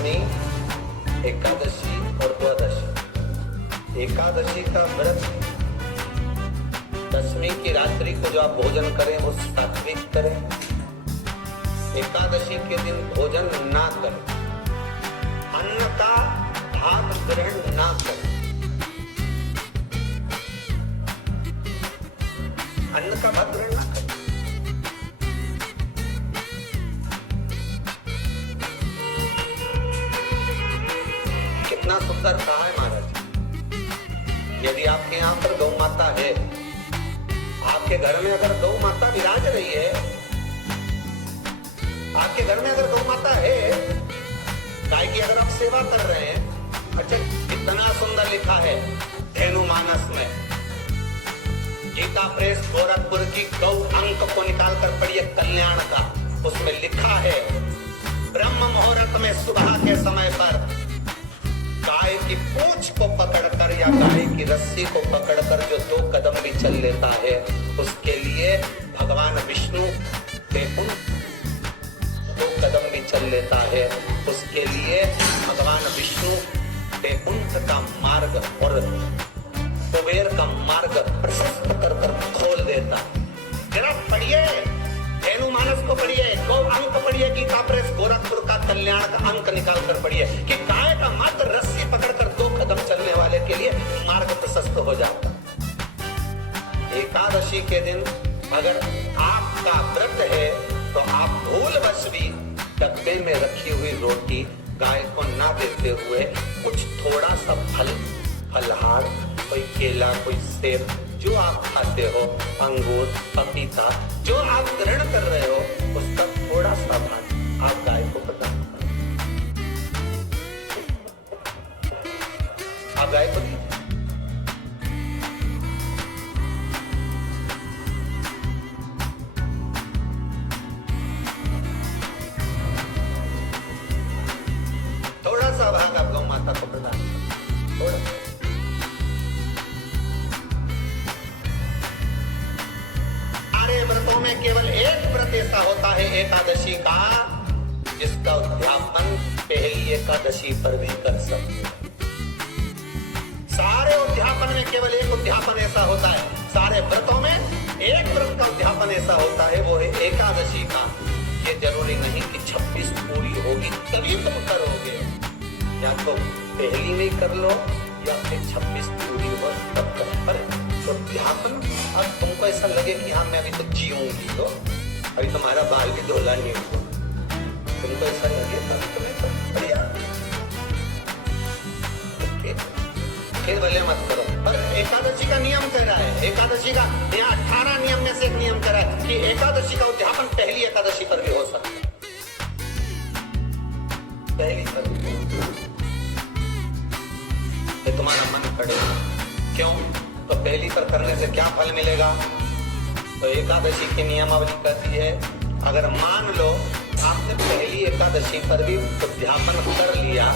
दशमी, एकादशी और द्वादशी। एकादशी का व्रत, दशमी की रात्रि को जो आप भोजन करें वो सात्विक करें। एकादशी के दिन भोजन ना करें, अन्न का भाग ग्रहण ना करें। अन्न का भाग ग्रहण ना करें। कितना सुंदर कहा है महाराज। यदि आपके यहाँ पर गौ माता है, आपके घर में अगर गौ माता विराज रही है, आपके घर में अगर गौ माता है, गाय की अगर आप सेवा कर रहे हैं, अच्छा कितना सुंदर लिखा है धेनु मानस में। गीता प्रेस गोरखपुर की गौ अंक को निकाल कर पढ़िए कल्याण का, उसमें लिखा है ब्रह्म मुहूर्त में सुबह के समय पर गाय की पूंछ को पकड़कर या गाय की रस्सी को पकड़कर जो 2 कदम भी चल लेता है, उसके लिए भगवान विष्णु के 2 कदम भी चल लेता है, उसके लिए भगवान विष्णु के उंट का मार्ग और कुबेर का मार्ग प्रशस्त कर कर खोल देता। जरा पढ़िए धेनु मानस को, पढ़िए गौ अंक, पढ़िए गीता प्रेस गोरखपुर का कल्याण का अंक निकाल कर पढ़िए कि गाय का मात्र रस्सी पकड़कर 2 कदम चलने वाले के लिए मार्ग प्रशस्त हो जाता। एकादशी के दिन अगर आपका व्रत है तो आप भूलवश भी डब्बे में रखी हुई रोटी गाय को ना देते हुए कुछ थोड़ा सा फलहार, कोई केला, कोई सेब, जो आप खाते हो, अंगूर, पपीता, जो आप ग्रहण कर रहे हो, उसका थोड़ा सा भाग आप गाय को प्रदान करो। आप गाय को दीजिए। थोड़ा सा भाग आप गौ माता को प्रदान करो, थोड़ा। व्रतों में केवल एक व्रत ऐसा होता है एकादशी का, जिसका उद्यापन पहली एकादशी पर भी कर सकते हैं। सारे उद्यापन में केवल एक उद्यापन ऐसा होता है, सारे व्रतों में एक व्रत का उद्यापन ऐसा होता है, वो है एकादशी का। ये जरूरी नहीं कि 26 पूरी होगी तभी तुम करोगे, या तो पहली में कर लो या फिर 26 पूरी हो तब करो। तो उद्यापन, अब तुमको ऐसा लगे कि हाँ मैं अभी तो जीऊंगी, तो अभी तुम्हारा बाल भी धोला नहीं हो, तुमको ऐसा लगे तो बढ़िया, फिर भले मत करो। पर एकादशी का नियम कह रहा है, एकादशी का यहाँ 18 नियम में से एक नियम कह रहा है कि एकादशी का उद्यापन पहली एकादशी पर भी हो सकता है, पहली पर भी। तुम्हारा मन करे क्यों, तो पहली पर करने से क्या फल मिलेगा? तो एकादशी की नियमावली कहती है, अगर मान लो आपने पहली एकादशी पर भी उद्यापन कर लिया,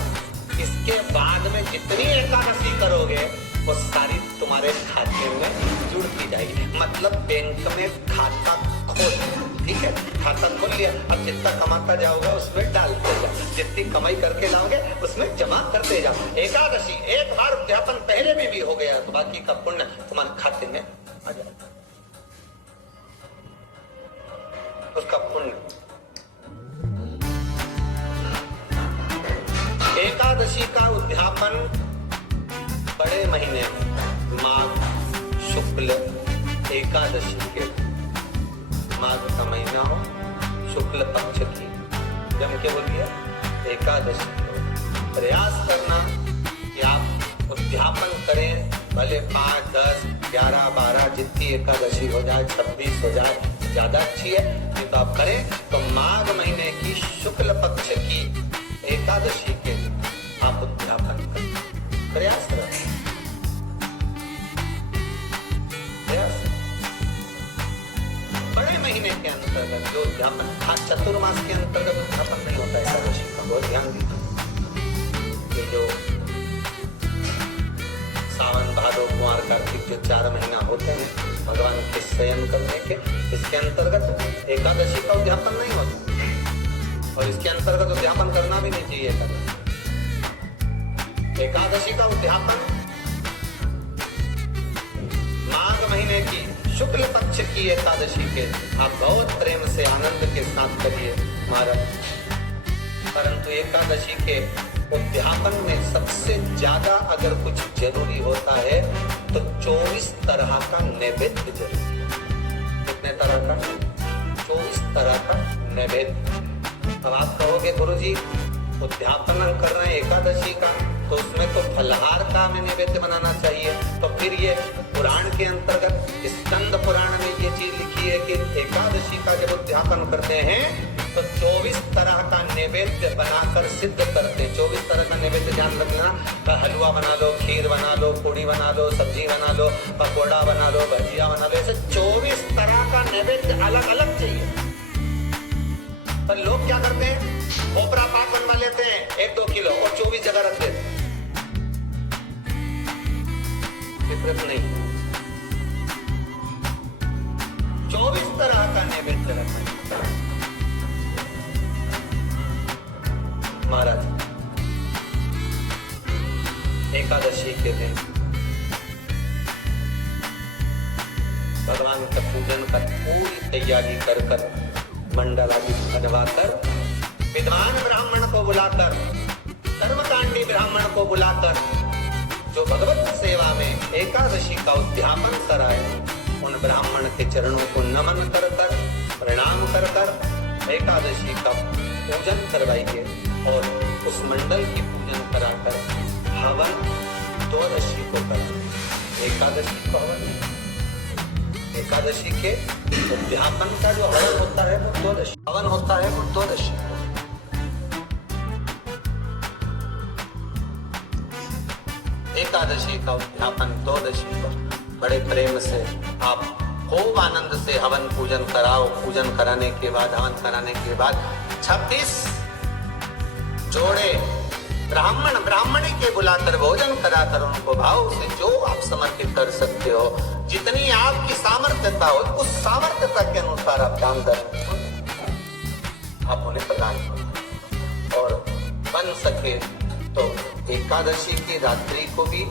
इसके बाद में जितनी एकादशी करोगे वो सारी तुम्हारे खाते में जुड़ती जाएगी। मतलब बैंक में खाता खोल, ठीक है, खाता खोल लिया, अब जितना कमाता जाओगे उसमें डालते जाओ, जितनी कमाई करके लाओगे उसमें जमा करते जाओ। एकादशी एक बार उद्यापन पहले में भी हो गया तो बाकी का पुण्य तुम्हारे खाते में आ जाता, उसका पुण्य। एकादशी का उद्यापन बड़े महीने में माघ शुक्ल एकादशी के, माघ का महीना हो, शुक्ल पक्ष की, जम के बोलिए एकादशी को प्रयास करना कि आप उद्यापन करें, भले 5, 10, 11, 12 जितनी एकादशी हो जाए, 26 हो जाए, ज्यादा अच्छी है, ये तो आप करें। तो माघ महीने की शुक्ल पक्ष की एकादशी के आप उद्यापन करें, प्रयास करें, प्रयास। बड़े महीने के अंतर्गत जो उद्यापन, चतुर्मास के अंतर्गत उद्यापन नहीं होता एकादशी का, बहुत ध्यान दीजिए। ये जो सावन भादो कुंवर कार्तिक जो 4 महीना होते हैं भगवान के शयन करने के, इसके अंतर्गत एकादशी का उद्यापन नहीं होता और इसके अंतर्गत उद्यापन करना भी नहीं चाहिए एकादशी। एकादशी का उद्यापन माघ महीने की शुक्ल पक्ष की एकादशी के आप बहुत प्रेम से आनंद के साथ करिए महाराज। परंतु एकादशी के उद्यापन में सबसे ज्यादा अगर कुछ जरूरी होता है तो 24 तरह का नैवेद्य जरूरी है। कितने तरह का? 24 तरह का नैवेद्य। अब आप कहोगे गुरुजी उद्यापन कर रहे हैं एकादशी का तो उसमें तो फलहार का हमें नैवेद्य बनाना चाहिए। तो फिर ये पुराण के अंतर्गत स्कंद पुराण में ये चीज लिखी है कि एकादशी का जब उद्यापन करते हैं तो 24 तरह का नैवेद्य बनाकर सिद्ध करते हैं। 24 तरह का नैवेद्य ध्यान रखना, हलवा बना लो, खीर बना लो, पूड़ी बना लो, सब्जी बना लो, पकौड़ा बना लो, भजिया बना लो, ऐसे 24 तरह का नैवेद्य अलग अलग चाहिए। पर लोग क्या करते हैं, खोपरा पाक बनवा लेते हैं 1-2 किलो और 24 जगह रख देते हैं। विपरीत नहीं, 24 तरह का नैवेद्य रखना। महाराज एकादशी के दिन भगवान का पूजन कर पूरी तैयारी कर मंडल आदि बनवाकर विद्वान ब्राह्मण को बुलाकर, कर्मकांडी ब्राह्मण को बुलाकर जो भगवत सेवा में एकादशी का उद्यापन कराए उन ब्राह्मण के चरणों को नमन कर प्रणाम कर एकादशी का पूजन करवाइए और उस मंडल की पूजन कराकर हवन 12 को कर। एकादशी को हवन, एकादशी के उद्यापन का जो हवन होता है वो 12 हवन होता है वो 12 एकादशी का उद्यापन 12 को बड़े प्रेम से आप खूब आनंद से हवन पूजन कराओ। पूजन कराने के बाद, हवन कराने के बाद 26 जोड़े ब्राह्मणी के बुलाकर भोजन कराकर उनको भाव से जो आप समर्पित कर सकते हो, जितनी आपकी सामर्थ्यता हो उस सामर्थ्यता के अनुसार आप दान आप उन्हें प्रदान करो। और बन सके तो एकादशी की रात्रि को भी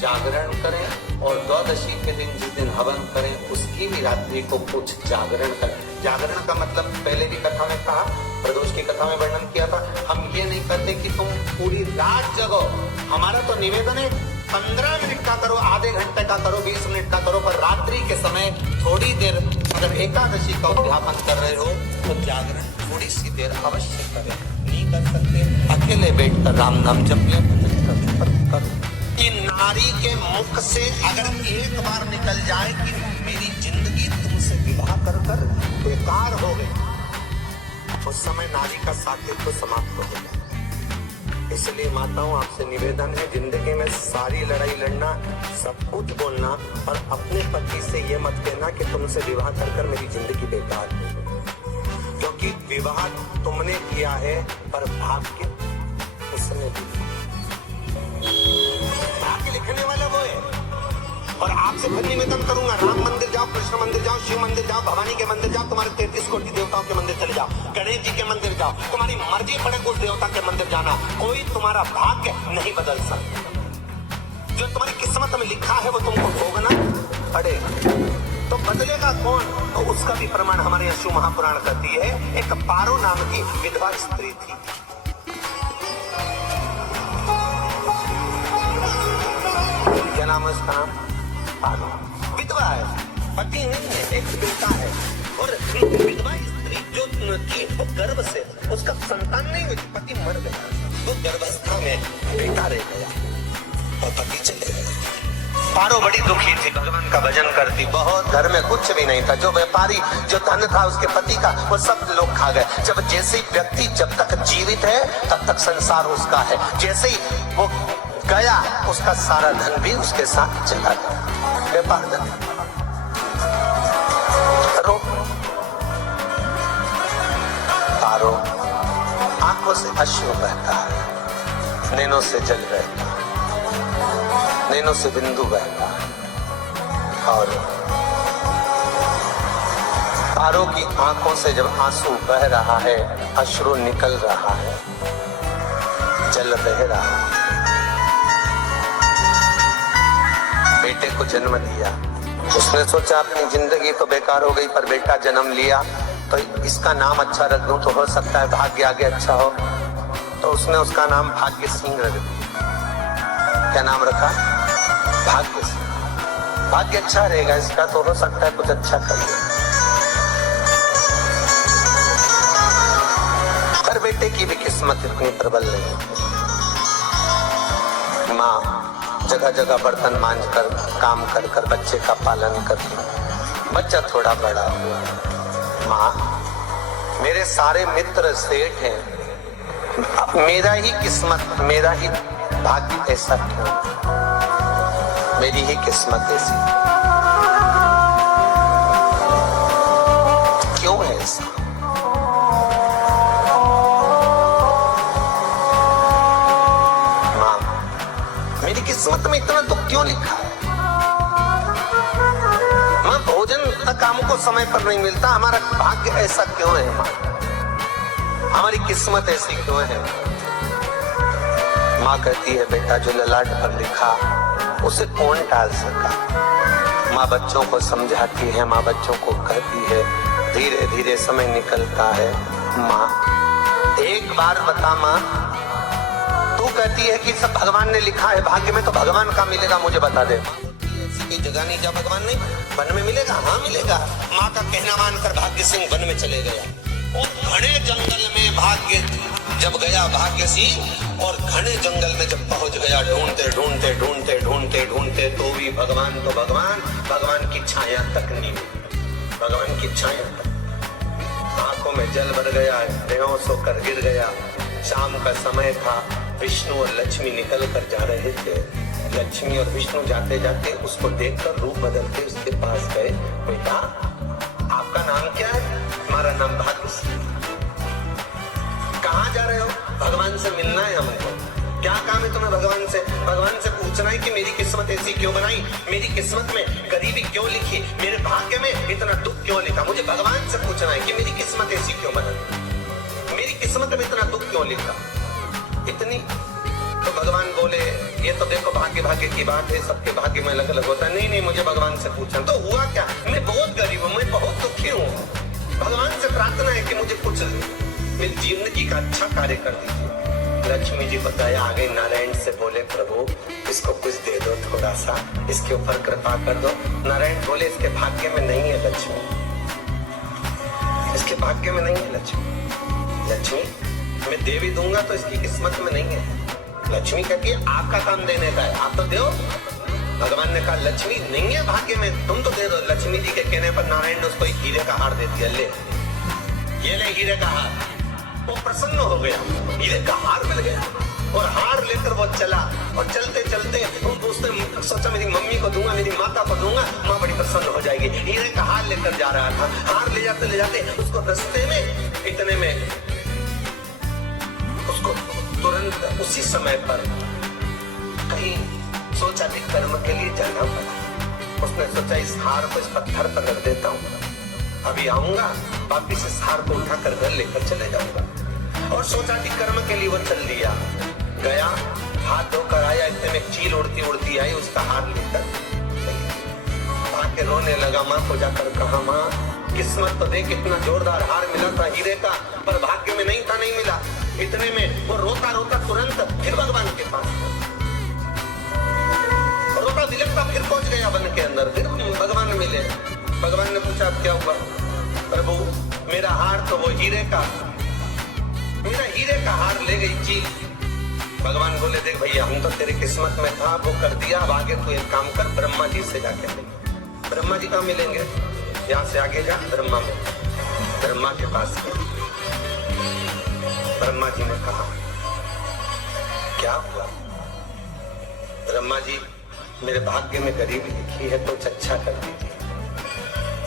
जागरण करें और 12 के दिन जिस दिन हवन करें उसकी भी रात्रि को कुछ जागरण करें। जागरण का मतलब पहले भी कथा में कहा, प्रदोष की कथा में वर्णन किया था। हम ये नहीं करते कि तुम पूरी रात जगो। हमारा तो निवेदन है 15 मिनट का करो, आधे घंटे का करो, 20 मिनट का करो, पर रात्रि के समय थोड़ी देर अगर एकादशी का उद्यापन कर रहे हो तो जागरण थोड़ी सी देर अवश्य करें। नहीं कर सकते अकेले बैठकर राम नाम जप करो। कि नारी के मुख से अगर एक बार निकल जाए कि मेरी जिंदगी तुमसे विवाह कर बेकार हो गई, उस समय नारी का साथित्व समाप्त हो गया। इसलिए माताओं आपसे निवेदन है, जिंदगी में सारी लड़ाई लड़ना, सब कुछ बोलना और अपने पति से ये मत कहना कि तुमसे विवाह कर मेरी जिंदगी बेकार हो गई, क्योंकि विवाह तुमने किया है पर भाग्य उसने दिया। भाग्य लिखने वाला वो है। और आपसे फिर निवेदन करूंगा, राम मंदिर जाओ, कृष्ण मंदिर जाओ, शिव मंदिर जाओ, भवानी के मंदिर जाओ, तुम्हारे 33 कोटि देवताओं के मंदिर चले जाओ, गणेश जी के मंदिर जाओ, तुम्हारी मर्जी पड़े कुछ देवता के मंदिर जाना, कोई तुम्हारा भाग्य नहीं बदल सकता। जो तुम्हारी किस्मत में लिखा है वो तुमको भोगना पड़ेगा। तो बदलेगा कौन? तो उसका भी प्रमाण हमारे यहाँ शिव महापुराण करती है। एक पारो नाम की विधवा स्त्री थी। क्या नाम है उसका? नाम पारो। विधवा है, पति नहीं है, एक बेटा है। और विधवा स्त्री जो थी वो गर्भ से उसका संतान नहीं हुई, पति मर गया, वो गर्भावस्था में बेटा रह गया और पति चले गए। पारो बड़ी दुखी थी, भगवान का भजन करती बहुत, घर में कुछ भी नहीं था। जो व्यापारी जो धन था उसके पति का वो सब लोग खा गए। जब जैसे ही व्यक्ति जब तक जीवित है तब तक संसार उसका है, जैसे ही वो गया उसका सारा धन भी उसके साथ चला गया। व्यापार धन पारो आंखों से अश्रु बहता है, नैनों से जल बहता है, नैनों से बिंदु बहता है। और पारो की आंखों से जब आंसू बह रहा है, अश्रु निकल रहा है, जल बह रहा है, को जन्म दिया। उसने सोचा अपनी जिंदगी तो बेकार हो गई, पर बेटा जन्म लिया तो इसका नाम अच्छा रख दूं तो हो सकता है भाग्य आगे अच्छा हो। तो उसने उसका नाम भाग्य सिंह रख दिया। क्या नाम रखा? भाग्य सिंह। भाग्य अच्छा रहेगा इसका तो हो सकता है कुछ अच्छा कर ले। पर बेटे की भी किस्मत इतनी प्रबल नहीं। माँ जगह जगह बर्तन मांझ कर काम कर कर बच्चे का पालन करती। बच्चा थोड़ा बड़ा हुआ। माँ मेरे सारे मित्र सेठ हैं, मेरा ही किस्मत, मेरा ही भाग्य ऐसा क्यों? मेरी ही किस्मत ऐसी क्यों है ऐसा? माँ मेरी किस्मत में इतना दुख क्यों लिखा है? माँ भोजन तक हमको समय पर नहीं मिलता, हमारा भाग्य ऐसा क्यों है? माँ हमारी किस्मत ऐसी क्यों है? माँ कहती है बेटा जो ललाट पर लिखा उसे कौन टाल सका। माँ बच्चों को समझाती है, माँ बच्चों को कहती है धीरे धीरे समय निकलता है। माँ एक बार बता माँ, तू कहती है कि सब भगवान ने लिखा है, भाग्य में तो भगवान का मिलेगा, मुझे बता दे। ऐसी कोई जगह नहीं जहाँ भगवान नहीं, वन में मिलेगा? हाँ मिलेगा। माँ का कहना मानकर भाग्य सिंह वन में चले गया और घने जंगल में भाग्य जब गया भाग्य सिंह और घने जंगल में जब पहुंच गया, ढूंढते ढूंढते ढूंढते ढूंढते ढूंढते तो भी भगवान तो भगवान की छाया तक नहीं मिली। भगवान की छाया तक। आंखों में जल भर गया, बेहोश होकर गिर गया। शाम का समय था, विष्णु और लक्ष्मी निकल कर जा रहे थे। लक्ष्मी और विष्णु जाते जाते उसको देखकर रूप बदलते उसके पास गए। बेटा आपका नाम क्या है? हमारा नाम भाग्य सिंह। कहाँ जा रहे हो? भगवान से मिलना है हमको। क्या काम है तुम्हें भगवान से? भगवान से पूछना है कि मेरी किस्मत ऐसी क्यों बनाई, मेरी किस्मत में गरीबी क्यों लिखी, मेरे भाग्य में इतना दुख क्यों लिखा। मुझे भगवान से पूछना है कि मेरी किस्मत ऐसी क्यों बनाई, मेरी किस्मत में इतना दुख क्यों लिखा। इतनी तो भगवान बोले ये तो देखो भाग्य भाग्य की बात है, सबके भाग्य में अलग अलग होता है। नहीं नहीं मुझे भगवान से पूछना। तो हुआ क्या? मैं बहुत गरीब हूँ, मैं बहुत दुखी हूँ। भगवान से प्रार्थना है कि मुझे कुछ मेरी जिंदगी का अच्छा कार्य कर दीजिए। लक्ष्मी जी बताया आगे नारायण से बोले प्रभु इसको कुछ दे दो, थोड़ा सा इसके ऊपर कृपा कर दो। नारायण बोले इसके भाग्य में नहीं है लक्ष्मी, इसके भाग्य में नहीं है लक्ष्मी। लक्ष्मी मैं देवी दूंगा तो इसकी किस्मत में नहीं है। लक्ष्मी कहती है आपका काम देने का है, आप तो दो। भगवान ने कहा लक्ष्मी नहीं है भाग्य में, तुम तो दे दो। लक्ष्मी जी के कहने पर नारायण ने उसको एक हीरे का हार दे दिया। ले ये ले हीरे का हार। वो प्रसन्न हो गया, हीरे का हार मिल गया और हार लेकर वो चला। और चलते चलते उसने सोचा मेरी मम्मी को दूंगा, मेरी माता को दूंगा, माँ बड़ी प्रसन्न हो जाएगी। हीरे का हार लेकर जा रहा था। हार ले जाते उसको रास्ते में इतने में उसको तुरंत उसी समय पर कहीं सोचा कि कर्म के लिए जाना पड़ा। उसने सोचा इस हार को इस पत्थर पर रख देता हूँ, अभी आऊंगा वापिस इस हार को उठाकर घर लेकर चले जाऊंगा। और सोचा कि कर्म के लिए वो चल दिया। गया हाथ धोकर आया, इतने में चील उड़ती उड़ती आई, उसका हार लेकर आके रोने लगा। माँ को जाकर कहा माँ किस्मत तो देख इतना जोरदार हार मिला था हीरे का, पर भाग्य में नहीं था, नहीं मिला। इतने में वो रोता रोता तुरंत फिर भगवान के पास रोता दिलकता फिर पहुंच गया वन के अंदर। फिर भगवान मिले। भगवान ने पूछा क्या हुआ? प्रभु मेरा हार तो वो हीरे का, मेरा हीरे का हार ले गई चील। भगवान बोले देख भैया हम तो तेरी किस्मत में था, वो कर दिया, अब आगे तू एक काम कर ब्रह्मा जी से जाके मिल। ब्रह्मा जी कहाँ मिलेंगे? यहाँ से आगे जा ब्रह्मा में। ब्रह्मा के पास गए। ब्रह्मा जी ने कहा क्या हुआ? ब्रह्मा जी मेरे भाग्य में गरीबी लिखी है, कुछ अच्छा कर दीजिए।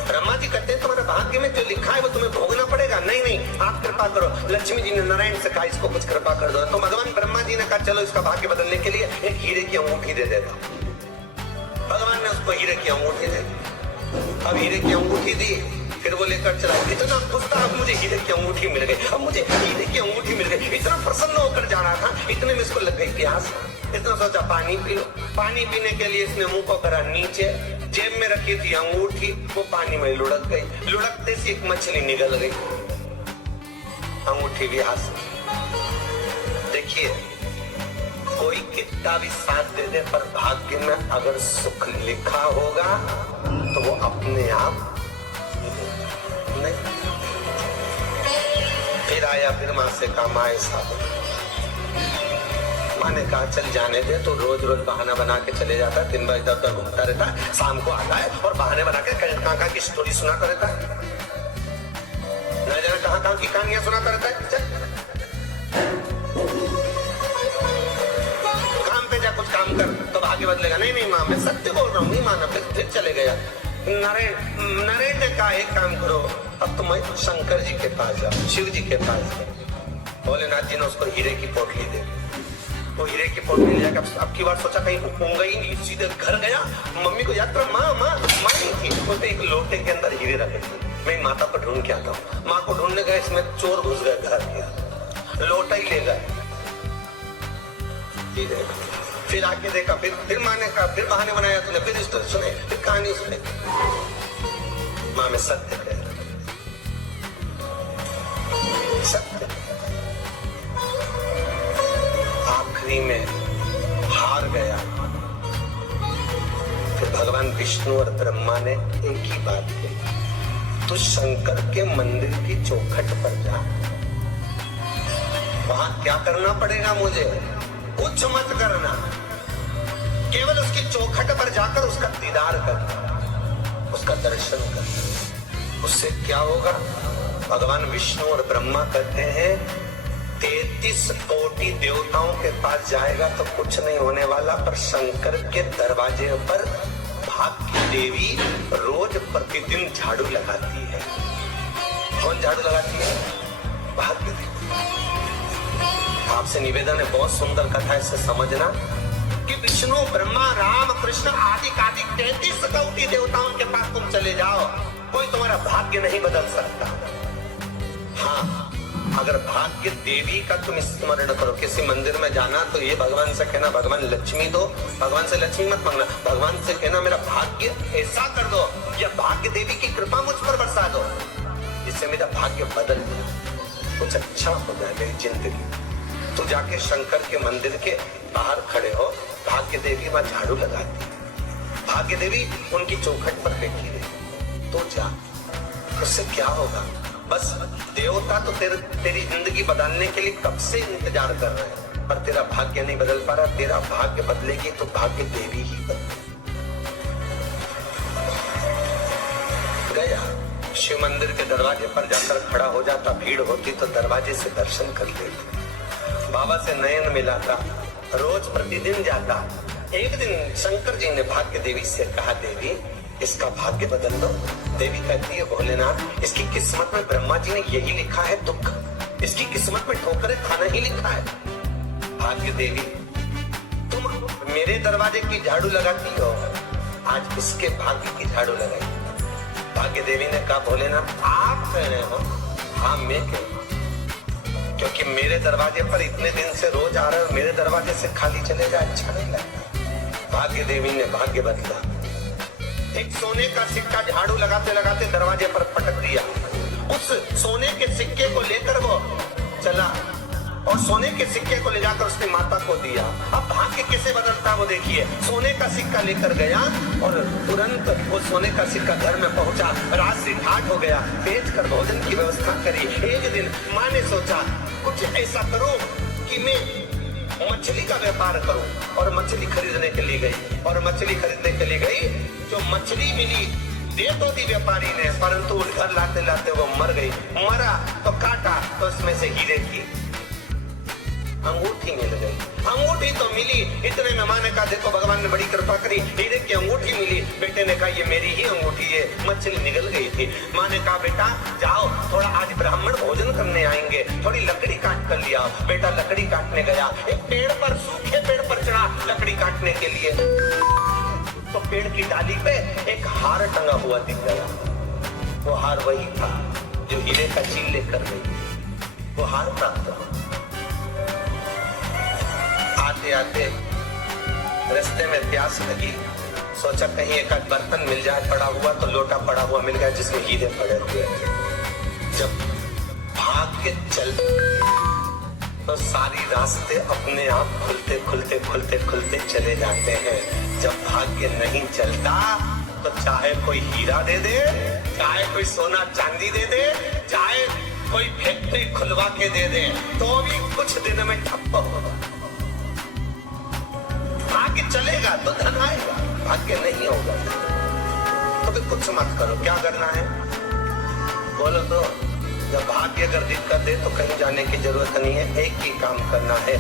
ब्रह्मा जी कहते हैं तुम्हारे भाग्य में जो लिखा है वो तुम्हें भोगना पड़ेगा। नहीं नहीं आप कृपा करो। लक्ष्मी जी ने नारायण से कहा इसको कुछ कृपा कर दो। तो भगवान ब्रह्मा जी ने कहा चलो इसका भाग्य बदलने के लिए एक हीरे की अंगूठी दे देता। भगवान ने उसको हीरे की अंगूठी दे दी। अब हीरे की अंगूठी दी, फिर वो लेकर चला। इतना खुश था अब मुझे हीरे की अंगूठी मिल गई, अब मुझे हीरे की अंगूठी मिल गई। इतना प्रसन्न होकर जा रहा था, इतने में इसको लग गई प्यास। इसने सोचा पानी पी लो। पानी पीने के लिए इसने मुंह को करा नीचे, जेब में रखी थी अंगूठी, वो पानी में लुढ़क गई। लुढ़कते से एक मछली निकल गई, अंगूठी भी हाथ से। देखिए, कोई कितना भी साथ दे दे, पर भाग्य में अगर सुख लिखा होगा तो वो अपने आप नहीं। फिर आया, फिर माँ से कहा, माँ ऐसा हो। माँ ने कहा चल जाने दे, तो रोज रोज बहाना बना के चले जाता है, दिन भर इधर उधर घूमता रहता है, शाम को आता है और बहाने बना के कहाँ की स्टोरी सुनाता रहता है, न जाने कहाँ की कहानियां सुनाता रहता है। चल काम पे जा, कुछ काम कर तो भाग्य बदलेगा। नहीं नहीं माँ, मैं सत्य बोल रहा हूँ, नहीं माना। फिर चले गया। नरेन ने कहा एक काम करो, अब तुम शंकर जी के पास जाओ, शिव जी के पास जाओ। भोलेनाथ जी ने उसको हीरे की पोटली दे, वो हीरे की पोटली ले जाकर अब की बार सोचा कहीं ऊँगा ही नहीं, सीधे घर गया। मम्मी को याद करा, माँ माँ माँ नहीं थी, उसने एक लोटे के अंदर हीरे रखे थे। मैं माता को ढूंढ के आता हूँ। माँ को ढूंढने गए, इसमें चोर घुस गए घर के, लोटा ही ले गए। फिर आके देखा, फिर माँ ने कहा, फिर बहाने बनाया तूने, फिर स्टोरी सुने, फिर कहानी सुने। माँ में सत्य है, सत्य। आखिरी में हार गया। फिर भगवान विष्णु और ब्रह्मा ने एक ही बात कही, तू शंकर के मंदिर की चौखट पर जा। वहां क्या करना पड़ेगा मुझे? कुछ मत करना, केवल उसकी चौखट पर जाकर उसका दीदार कर, उसका दर्शन कर। उससे क्या होगा? भगवान विष्णु और ब्रह्मा कहते हैं 33 कोटि देवताओं के पास जाएगा तो कुछ नहीं होने वाला, पर शंकर के दरवाजे पर भाग्य देवी रोज प्रतिदिन झाड़ू लगाती है। कौन झाड़ू लगाती है? भाग्य देवी। आपसे निवेदन है, बहुत सुंदर कथा है, इसे समझना कि विष्णु ब्रह्मा राम कृष्ण आदि 33 कोटि देवताओं के पास तुम चले जाओ, कोई तुम्हारा भाग्य नहीं बदल सकता। हाँ, अगर भाग्य देवी का तुम स्मरण करो, किसी मंदिर में जाना तो ये भगवान से कहना भगवान लक्ष्मी दो, भगवान से लक्ष्मी मत मांगना, भगवान से कहना मेरा भाग्य ऐसा कर दो, या भाग्य देवी की कृपा मुझ पर बरसा दो, जिससे मेरा भाग्य बदल जाए, कुछ अच्छा हो जाए मेरी जिंदगी। तो जाके शंकर के मंदिर के बाहर खड़े हो, भाग्य देवी वहां झाड़ू लगाती, भाग्य देवी उनकी चौखट पर बैठी है, तो जा। उससे क्या होगा? बस देवता तो तेरी जिंदगी बदलने के लिए कब से इंतजार कर रहे हैं, पर तेरा भाग्य नहीं बदल पा रहा। तेरा भाग्य बदलेगी तो भाग्य देवी ही बदलेगी। गया, शिव मंदिर के दरवाजे पर जाकर खड़ा हो जाता, भीड़ होती तो दरवाजे से दर्शन कर लेता, बाबा से नयन मिलाता, रोज प्रतिदिन जाता। एक दिन शंकर जी ने भाग्य देवी से कहा, देवी इसका भाग्य बदल दो। देवी कहती है, भोलेनाथ इसकी किस्मत में ब्रह्मा जी ने यही लिखा है दुख, इसकी किस्मत में ठोकरें खाना ही लिखा है। भाग्य देवी तुम मेरे दरवाजे की झाड़ू लगाती हो, आज इसके भाग्य की झाड़ू लगाई। भाग्य देवी ने कहा, भोलेनाथ आप कह रहे हो? हाँ मैं कह रहा हूं, क्योंकि मेरे दरवाजे पर इतने दिन से रोज आ रहे हो, मेरे दरवाजे से खाली चले जाए अच्छा नहीं लगता। भाग्य देवी ने भाग्य बदला, एक सोने का सिक्का झाड़ू लगाते लगाते दरवाजे पर पटक दिया। उस सोने के सिक्के को लेकर वो चला और सोने के सिक्के को ले जाकर उसने माता को दिया। अब भाग्य कैसे बदलता वो देखिए। सोने का सिक्का लेकर गया और तुरंत वो सोने का सिक्का घर में पहुंचा। रात से ठाठ हो गया, बेच कर भोजन की व्यवस्था करी। एक दिन माँ ने सोचा कुछ ऐसा करो कि मैं मछली का व्यापार करूं, और मछली खरीदने के लिए गई। और मछली खरीदने के लिए गई, जो मछली मिली दे तो दी व्यापारी ने, परंतु घर लाते लाते वो मर गई। मरा तो काटा तो उसमें से हीरे की अंगूठी मिल गई। अंगूठी तो मिली, इतने में माँ ने कहा देखो भगवान ने बड़ी कृपा करी, हीरे की अंगूठी मिली। बेटे ने कहा ये मेरी ही अंगूठी है। मछली निकल गई थी। माँ ने कहा बेटा जाओ, थोड़ा आज ब्राह्मण भोजन करने आएंगे, थोड़ी लकड़ी काट कर लिया। बेटा लकड़ी काटने गया, एक पेड़ पर, सूखे पेड़ पर चढ़ा लकड़ी काटने के लिए। तो पेड़ की डाली पे एक हार टंगा हुआ दिख गया। वो हार वही था जो हीरे का चील लेकर गई। वो हार प्राप्त हुआ। आते आते रास्ते में प्यास लगी, सोचा कहीं एक आध बर्तन मिल जाए पड़ा हुआ, तो लोटा पड़ा हुआ मिल गया जिसमें हीरे पड़े हुए थे। जब भाग के चल तो सारी रास्ते अपने आप खुलते खुलते खुलते खुलते चले जाते हैं। जब भाग्य नहीं चलता तो चाहे कोई हीरा दे दे, चाहे कोई सोना चांदी दे दे, चाहे कोई फैक्ट्री खुलवा के दे दे, तो भी कुछ दिन में ठप्प होगा। भाग्य चलेगा तो धन आएगा, भाग्य नहीं होगा तो भी कुछ मत करो। क्या करना है बोलो तो? जब भाग्य अगर दिक्कत दे तो कहीं जाने की जरूरत नहीं है, एक ही काम करना है,